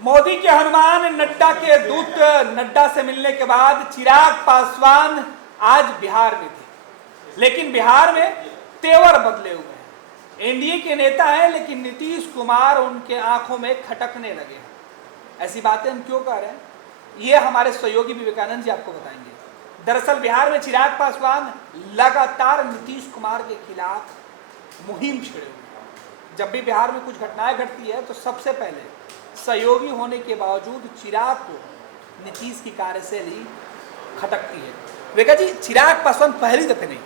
मोदी के हनुमान नड्डा के दूत नड्डा से मिलने के बाद चिराग पासवान आज बिहार में थे, लेकिन बिहार में तेवर बदले हुए हैं। एनडीए के नेता हैं, लेकिन नीतीश कुमार उनके आंखों में खटकने लगे हैं। ऐसी बातें हम क्यों कह रहे हैं, ये हमारे सहयोगी विवेकानंद जी आपको बताएंगे। दरअसल बिहार में चिराग पासवान लगातार नीतीश कुमार के खिलाफ मुहिम छेड़े हुए हैं। जब भी बिहार में कुछ घटनाएं घटती है तो सबसे पहले सहयोगी होने के बावजूद चिराग को नीतीश की कार्यशैली खटकती है। विवेका जी, चिराग पासवान पहली दफे नहीं,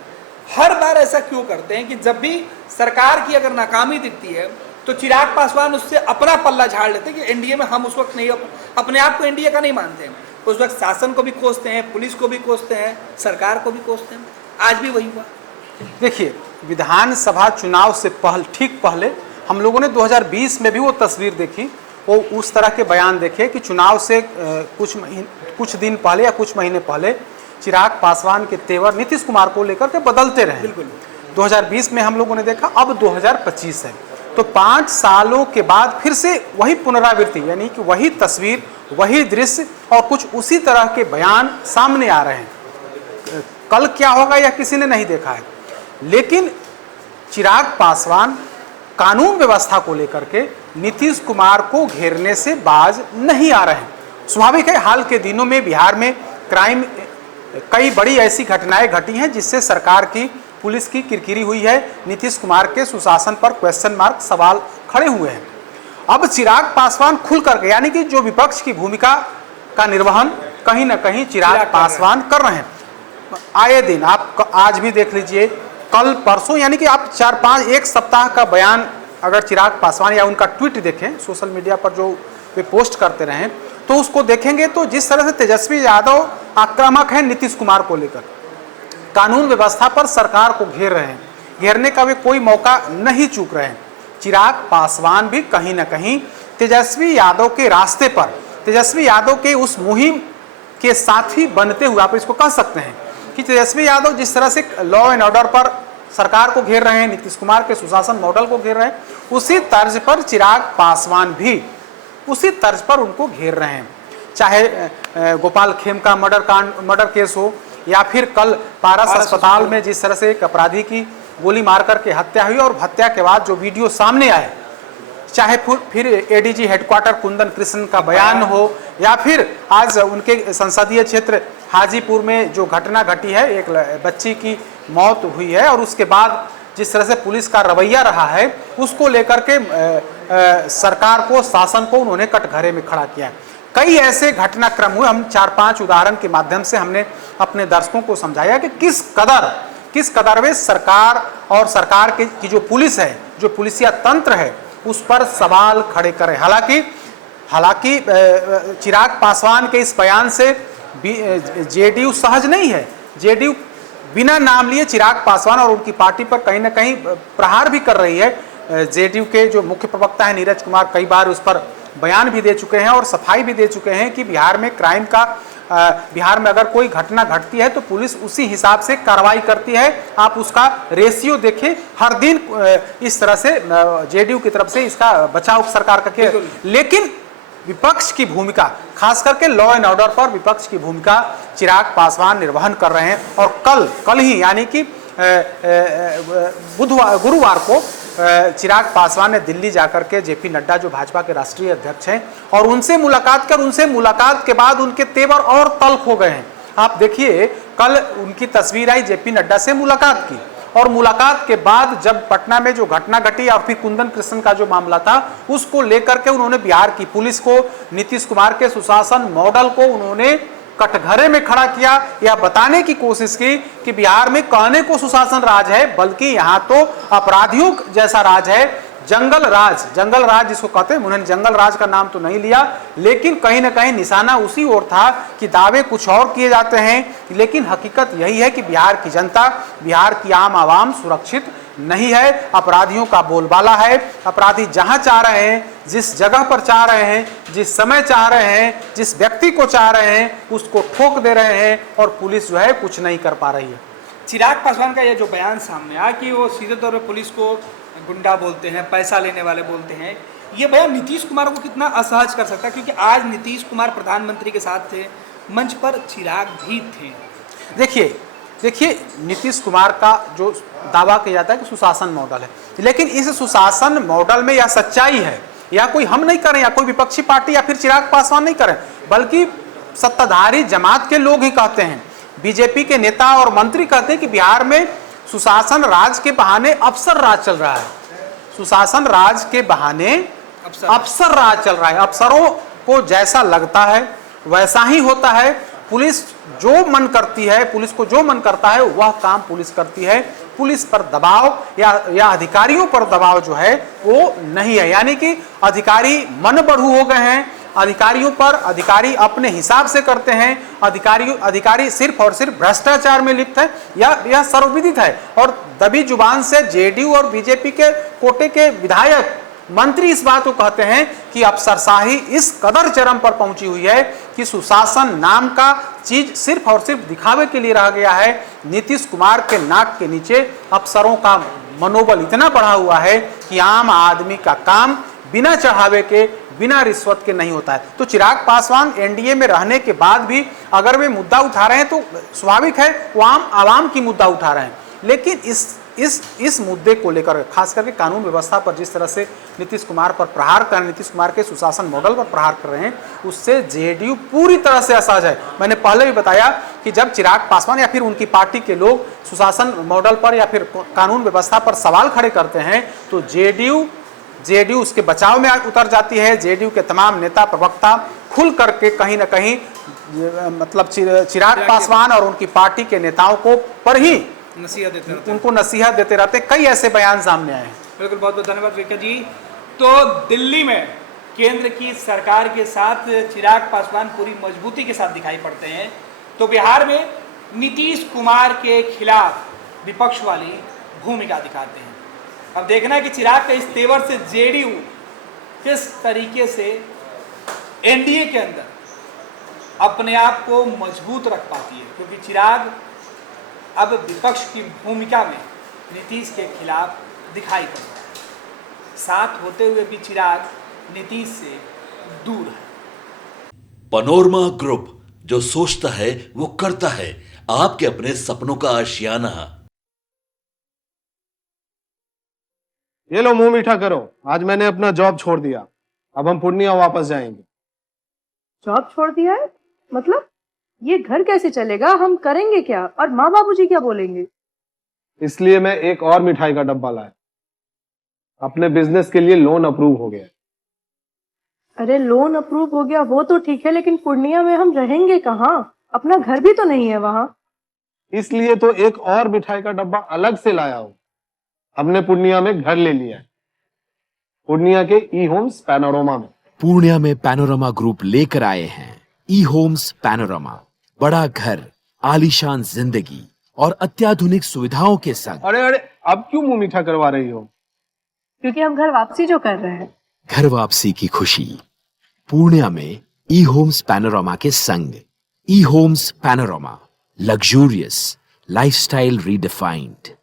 हर बार ऐसा क्यों करते हैं कि जब भी सरकार की अगर नाकामी दिखती है तो चिराग पासवान उससे अपना पल्ला झाड़ लेते हैं कि एनडीए में हम उस वक्त नहीं, अपने आप को एनडीए का नहीं मानते हैं। उस वक्त शासन को भी कोसते हैं, पुलिस को भी कोसते हैं, सरकार को भी कोसते हैं। आज भी वही हुआ। देखिए, विधानसभा चुनाव से ठीक पहले हम लोगों ने 2020 में भी वो तस्वीर देखी, वो उस तरह के बयान देखे कि चुनाव से कुछ दिन पहले या कुछ महीने पहले चिराग पासवान के तेवर नीतीश कुमार को लेकर के बदलते रहे। बिल्कुल 2020 में हम लोगों ने देखा, अब 2025 है, तो 5 सालों के बाद फिर से वही पुनरावृत्ति, यानी कि वही तस्वीर, वही दृश्य और कुछ उसी तरह के बयान सामने आ रहे हैं। कल क्या होगा यह किसी ने नहीं देखा है, लेकिन चिराग पासवान कानून व्यवस्था को लेकर के नीतीश कुमार को घेरने से बाज नहीं आ रहे हैं। स्वाभाविक है, हाल के दिनों में बिहार में क्राइम कई बड़ी ऐसी घटनाएं घटी हैं जिससे सरकार की, पुलिस की किरकिरी हुई है। नीतीश कुमार के सुशासन पर क्वेश्चन मार्क, सवाल खड़े हुए हैं। अब चिराग पासवान खुल करके, यानी कि जो विपक्ष की भूमिका का निर्वहन कहीं ना कहीं चिराग पासवान कर रहे हैं। आए दिन आप आज भी देख लीजिए, कल परसों, यानी कि आप 4-5 एक सप्ताह का बयान अगर चिराग पासवान या उनका ट्वीट देखें, सोशल मीडिया पर जो वे पोस्ट करते रहे, तो उसको देखेंगे तो जिस तरह से तेजस्वी यादव आक्रामक हैं नीतीश कुमार को लेकर, कानून व्यवस्था पर सरकार को घेर रहे हैं, घेरने का वे कोई मौका नहीं चूक रहे हैं। चिराग पासवान भी कहीं ना कहीं तेजस्वी यादव के रास्ते पर, तेजस्वी यादव के उस मुहिम के साथी बनते हुए, आप इसको कह सकते हैं कि तेजस्वी यादव जिस तरह से लॉ एंड ऑर्डर पर सरकार को घेर रहे हैं, नीतीश कुमार के सुशासन मॉडल को घेर रहे हैं, उसी तर्ज पर चिराग पासवान भी उसी तर्ज पर उनको घेर रहे हैं। चाहे गोपाल खेमका मर्डर केस हो, या फिर कल पारस अस्पताल में जिस तरह से एक अपराधी की गोली मार करके हत्या हुई और हत्या के बाद जो वीडियो सामने आए, चाहे फिर एडीजी हेडक्वार्टर कुंदन कृष्ण का बयान हो, या फिर आज उनके संसदीय क्षेत्र हाजीपुर में जो घटना घटी है, एक बच्ची की मौत हुई है और उसके बाद जिस तरह से पुलिस का रवैया रहा है, उसको लेकर के सरकार को, शासन को उन्होंने कटघरे में खड़ा किया है। कई ऐसे घटनाक्रम हुए, हम 4-5 उदाहरण के माध्यम से हमने अपने दर्शकों को समझाया कि किस कदर वे सरकार और सरकार की जो पुलिस है, जो पुलिसिया तंत्र है, उस पर सवाल खड़े करें। हालांकि चिराग पासवान के इस बयान से जेडीयू सहज नहीं है। जेडीयू बिना नाम लिए चिराग पासवान और उनकी पार्टी पर कहीं ना कहीं प्रहार भी कर रही है। जेडीयू के जो मुख्य प्रवक्ता हैं नीरज कुमार कई बार उस पर बयान भी दे चुके हैं और सफाई भी दे चुके हैं कि बिहार में क्राइम का, बिहार में अगर कोई घटना घटती है तो पुलिस उसी हिसाब से कार्रवाई करती है। आप उसका रेशियो देखें, हर दिन इस तरह से जेडीयू की तरफ से इसका बचाव सरकार का किया। लेकिन विपक्ष की भूमिका, खास करके लॉ एंड ऑर्डर पर विपक्ष की भूमिका चिराग पासवान निर्वहन कर रहे हैं। और कल ही, यानी कि गुरुवार को चिराग पासवान ने दिल्ली जाकर के जेपी नड्डा, जो भाजपा के राष्ट्रीय अध्यक्ष हैं, और उनसे मुलाकात कर, उनसे मुलाकात के बाद उनके तेवर और तल्ख हो गए हैं। आप देखिए, कल उनकी तस्वीर आई, जेपी नड्डा से मुलाकात की, और मुलाकात के बाद जब पटना में जो घटना घटी और फिर कुंदन कृष्ण का जो मामला था, उसको लेकर के उन्होंने बिहार की पुलिस को, नीतीश कुमार के सुशासन मॉडल को उन्होंने कटघरे में खड़ा किया, या बताने की कोशिश की कि बिहार में कहने को सुशासन राज है, बल्कि यहाँ तो अपराधियों जैसा राज है, जंगल राज जिसको कहते हैं। उन्होंने जंगल राज का नाम तो नहीं लिया, लेकिन कहीं ना कहीं निशाना उसी ओर था कि दावे कुछ और किए जाते हैं, लेकिन हकीकत यही है कि बिहार की जनता, बिहार की आम आवाम सुरक्षित नहीं है। अपराधियों का बोलबाला है। अपराधी जहां चाह रहे हैं, जिस जगह पर चाह रहे हैं, जिस समय चाह रहे हैं, जिस व्यक्ति को चाह रहे हैं, उसको ठोक दे रहे हैं, और पुलिस जो है कुछ नहीं कर पा रही है। चिराग पासवान का यह जो बयान सामने आया कि वो सीधे तौर पर पुलिस को गुंडा बोलते हैं, पैसा लेने वाले बोलते हैं, ये बयान नीतीश कुमार को कितना असहज कर सकता है, क्योंकि आज नीतीश कुमार प्रधानमंत्री के साथ थे, मंच पर चिराग भी थे। देखिए नीतीश कुमार का जो दावा किया जाता है कि सुशासन मॉडल है, लेकिन इस सुशासन मॉडल में यह सच्चाई है, या कोई हम नहीं करें, या कोई विपक्षी पार्टी या फिर चिराग पासवान नहीं करें, बल्कि सत्ताधारी जमात के लोग ही कहते हैं। बीजेपी के नेता और मंत्री कहते हैं कि बिहार में सुशासन राज के बहाने अफसर राज चल रहा है। सुशासन राज के बहाने अफसर राज चल रहा है। अफसरों को जैसा लगता है वैसा ही होता है। पुलिस जो मन करती है, पुलिस को जो मन करता है वह काम पुलिस करती है। पुलिस पर दबाव या अधिकारियों पर दबाव जो है वो नहीं है। यानी कि अधिकारी मन बढ़ू हो गए हैं, अधिकारी अपने हिसाब से करते हैं। अधिकारी सिर्फ और सिर्फ भ्रष्टाचार में लिप्त है, यह सर्वविदित है। और दबी जुबान से जेडीयू और बीजेपी के कोटे के विधायक मंत्री इस बात को कहते हैं कि अफसरशाही इस कदर चरम पर पहुंची हुई है कि सुशासन नाम का चीज सिर्फ और सिर्फ दिखावे के लिए रह गया है। नीतीश कुमार के नाक के नीचे अफसरों का मनोबल इतना बढ़ा हुआ है कि आम आदमी का काम बिना चढ़ावे के, बिना रिश्वत के नहीं होता है। तो चिराग पासवान एनडीए में रहने के बाद भी अगर वे मुद्दा उठा रहे हैं तो स्वाभाविक है वो आवाम की मुद्दा उठा रहे हैं। लेकिन इस मुद्दे को लेकर, खास करके कानून व्यवस्था पर जिस तरह से नीतीश कुमार पर प्रहार कर, नीतीश कुमार के सुशासन मॉडल पर प्रहार कर रहे हैं, उससे जेडीयू पूरी तरह से असहज है। मैंने पहले भी बताया कि जब चिराग पासवान या फिर उनकी पार्टी के लोग सुशासन मॉडल पर या फिर कानून व्यवस्था पर सवाल खड़े करते हैं तो जेडीयू उसके बचाव में उतर जाती है। जेडीयू के तमाम नेता प्रवक्ता खुल करके कहीं ना कहीं मतलब चिराग पासवान और उनकी पार्टी के नेताओं को पर ही उनको नसीहत देते रहते। कई ऐसे बयान सामने आए हैं। बिल्कुल, बहुत बहुत धन्यवाद विवेक जी। तो दिल्ली में केंद्र की सरकार के साथ चिराग पासवान पूरी मजबूती के साथ दिखाई पड़ते हैं, तो बिहार में नीतीश कुमार के खिलाफ विपक्ष वाली भूमिका दिखाते हैं। अब देखना है कि चिराग के इस तेवर से जेडीयू किस तरीके से एनडीए के अंदर अपने आप को मजबूत रख पाती है, क्योंकि चिराग अब विपक्ष की भूमिका में नीतीश के खिलाफ दिखाई पड़ रहा है। साथ होते हुए भी चिराग नीतीश से दूर है। पैनोरमा ग्रुप, जो सोचता है वो करता है। आपके अपने सपनों का आशियाना। ये लो, मुंह मीठा करो। आज मैंने अपना जॉब छोड़ दिया, अब हम पूर्णिया वापस जाएंगे। जॉब छोड़ दिया है? मतलब ये घर कैसे चलेगा? हम करेंगे क्या? और माँ बाबूजी क्या बोलेंगे? इसलिए मैं एक और मिठाई का डब्बा लाया। अपने बिजनेस के लिए लोन अप्रूव हो गया। अरे लोन अप्रूव हो गया वो तो ठीक है, लेकिन पूर्णिया में हम रहेंगे कहाँ? अपना घर भी तो नहीं है वहाँ। इसलिए तो एक और मिठाई का डब्बा अलग से लाया हूँ। हमने पूर्णिया में घर ले लिया है, पूर्णिया के ई होम्स पैनोरमा में। पूर्णिया में पैनोरमा ग्रुप लेकर आए हैं ई होम्स पैनोरमा। बड़ा घर, आलीशान जिंदगी और अत्याधुनिक सुविधाओं के संग। अरे अब क्यों मुंह मीठा करवा रही हो? क्योंकि हम घर वापसी जो कर रहे हैं। घर वापसी की खुशी पूर्णिया में ई होम्स पैनोरमा के संग। ई Homes Panorama, luxurious lifestyle redefined.